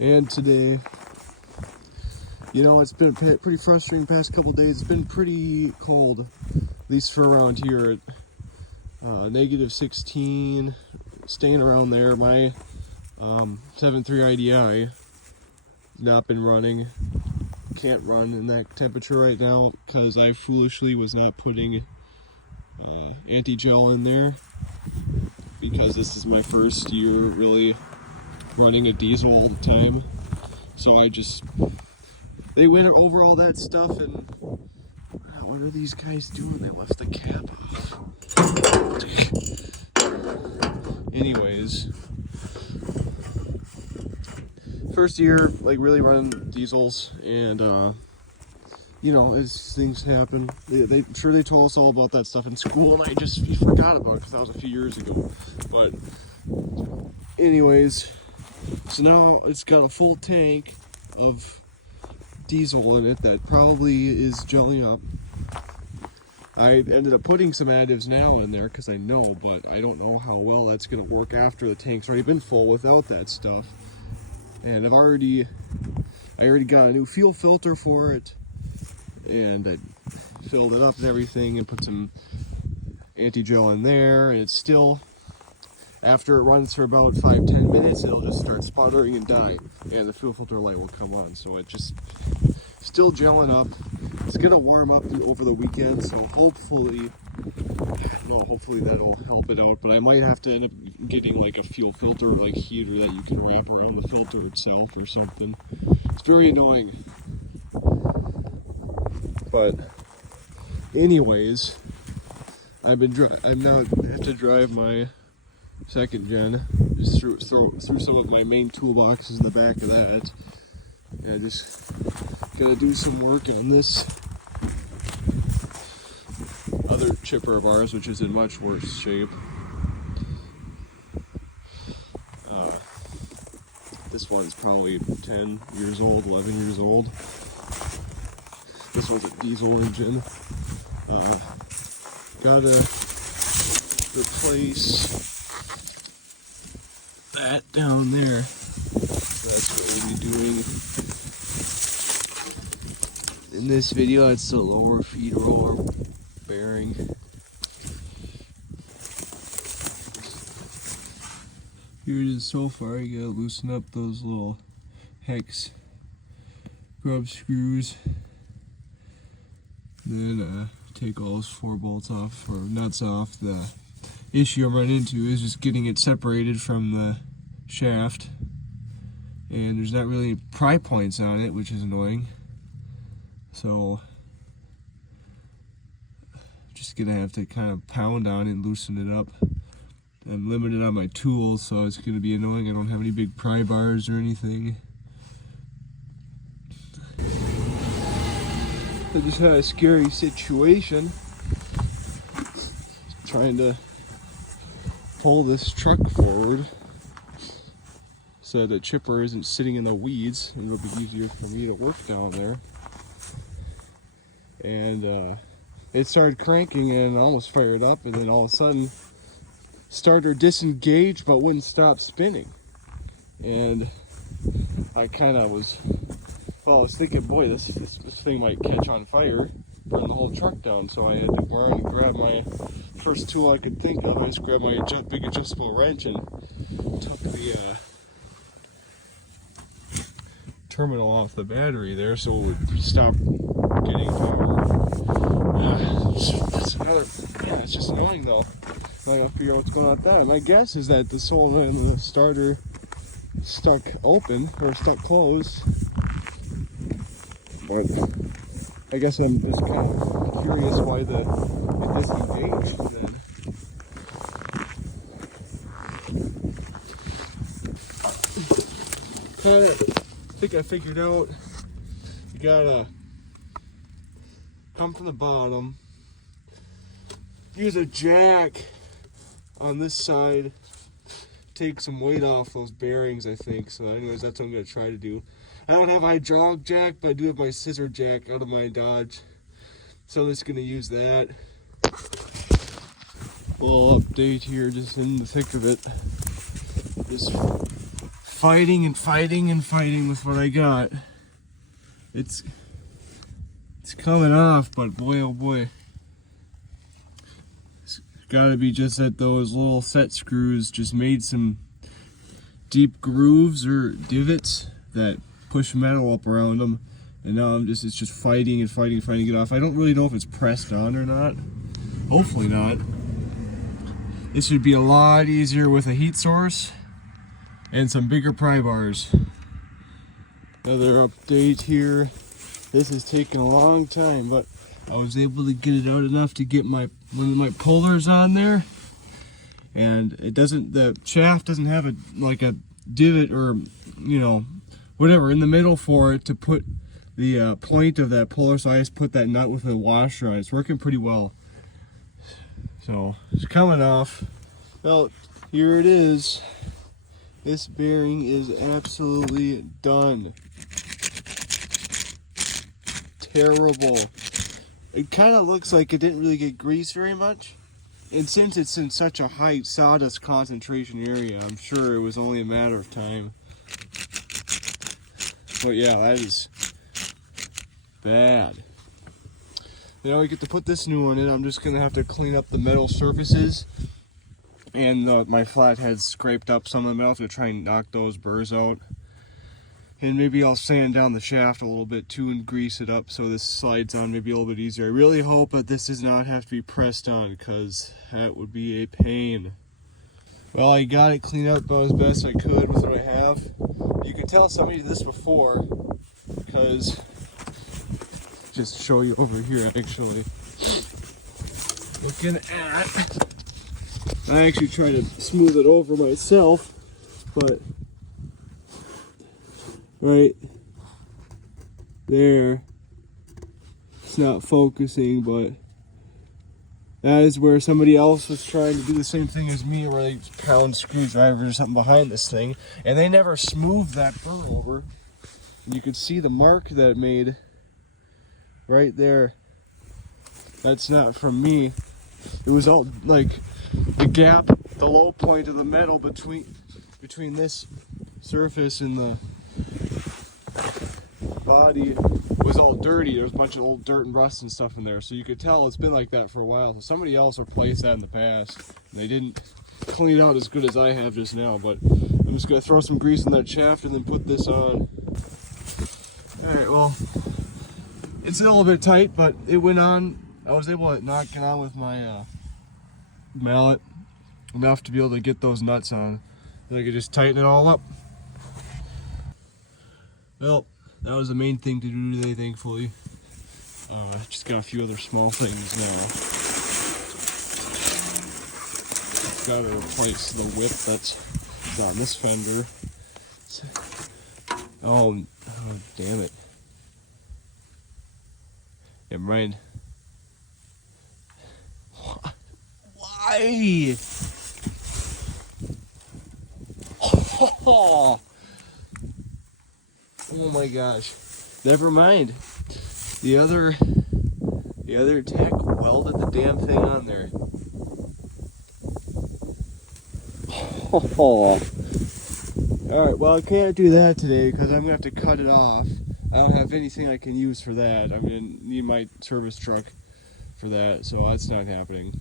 And today, you know, it's been pretty frustrating the past couple days. It's been pretty cold, at least for around here at negative 16, staying around there. My 7.3 IDI has not been running. Can't run in that temperature right now because I foolishly was not putting anti-gel in there, because this is my first year really running a diesel all the time. So they went over all that stuff, and what are these guys doing? They left the cap off. Anyways, first year like really running diesels, and you know, as things happen, they told us all about that stuff in school, and I just forgot about it because that was a few years ago. But anyways, so now it's got a full tank of diesel in it that probably is gelling up. I ended up putting some additives now in there because I know, but I don't know how well that's going to work after the tank's already been full without that stuff. And I already got a new fuel filter for it, and I filled it up and everything and put some anti-gel in there, and it's still, after it runs for about 5-10 minutes, it'll just start sputtering and dying, and the fuel filter light will come on. So it just still gelling up. It's gonna warm up over the weekend, so hopefully that'll help it out. But I might have to end up getting like a fuel filter like heater that you can wrap around the filter itself or something. It's very annoying. But anyways, I now have to drive my second gen just through some of my main toolboxes in the back of that, and I just gotta do some work on this other chipper of ours, which is in much worse shape. This one's probably 10 years old, 11 years old. This one's a diesel engine. Gotta replace that down there. So that's what we'll be doing in this video. It's the lower feed roller bearing. Here it is so far. You gotta loosen up those little hex grub screws. Then take all those 4 bolts off, or nuts off. The issue I'm running into is just getting it separated from the shaft, and there's not really pry points on it, which is annoying. So just gonna have to kind of pound on it and loosen it up. I'm limited on my tools, so it's gonna be annoying. I don't have any big pry bars or anything. I just had a scary situation trying to pull this truck forward so the chipper isn't sitting in the weeds, and it'll be easier for me to work down there. And it started cranking and almost fired up, and then all of a sudden starter disengaged but wouldn't stop spinning. And I kind of was thinking, boy, this thing might catch on fire, burn the whole truck down. So I had to run and grab my first tool I could think of. I just grabbed my big adjustable wrench and took the terminal off the battery there so it would stop getting power. It's just annoying though. I gotta figure out what's going on with that. My guess is that the solenoid and the starter stuck open or stuck closed. But I guess I'm just kind of curious why it disengaged then. I think I figured out, you gotta come from the bottom, use a jack on this side, take some weight off those bearings, I think. So anyways, that's what I'm gonna try to do. I don't have a hydraulic jack, but I do have my scissor jack out of my Dodge, so I'm just gonna use that. Little update here, just in the thick of it. This fighting and fighting and fighting with what I got. It's coming off, but boy oh boy. It's gotta be just that those little set screws just made some deep grooves or divots that push metal up around them. And now it's just fighting and fighting and fighting to get off. I don't really know if it's pressed on or not. Hopefully not. This would be a lot easier with a heat source and some bigger pry bars. Another update here. This has taken a long time, but I was able to get it out enough to get one of my pullers on there. And the shaft doesn't have a divot or, you know, whatever in the middle for it to put the point of that puller, so I just put that nut with a washer on it. It's working pretty well. So it's coming off. Well, here it is. This bearing is absolutely done. Terrible. It kind of looks like it didn't really get greased very much. And since it's in such a high sawdust concentration area, I'm sure it was only a matter of time. But yeah, that is bad. Now we get to put this new one in. I'm just gonna have to clean up the metal surfaces, and my flathead's scraped up some of the metal. I'm gonna try and knock those burrs out, and maybe I'll sand down the shaft a little bit too and grease it up so this slides on maybe a little bit easier. I really hope that this does not have to be pressed on, because that would be a pain. Well, I got it cleaned up about as best I could with what I have. You can tell somebody did this before, because just show you over here actually. Looking at, I actually tried to smooth it over myself, but right there, it's not focusing, but that is where somebody else was trying to do the same thing as me, where they pound screwdrivers or something behind this thing, and they never smoothed that burr over. And you could see the mark that it made right there. That's not from me. It was all like the gap, the low point of the metal between this surface and the body was all dirty. There was a bunch of old dirt and rust and stuff in there, so you could tell it's been like that for a while. So somebody else replaced that in the past. They didn't clean it out as good as I have just now, but I'm just gonna throw some grease in that shaft and then put this on. Alright, well, it's a little bit tight, but it went on. I was able to knock it on with my mallet enough to be able to get those nuts on. Then I could just tighten it all up. Well, that was the main thing to do today, thankfully. Just got a few other small things now. Got to replace the whip that's on this fender. Oh, damn it. Never mind. Why? Oh my gosh. Never mind. The other tech welded the damn thing on there. Oh. Alright, well I can't do that today because I'm gonna have to cut it off. I don't have anything I can use for that. I'm gonna need my service truck for that, so that's not happening.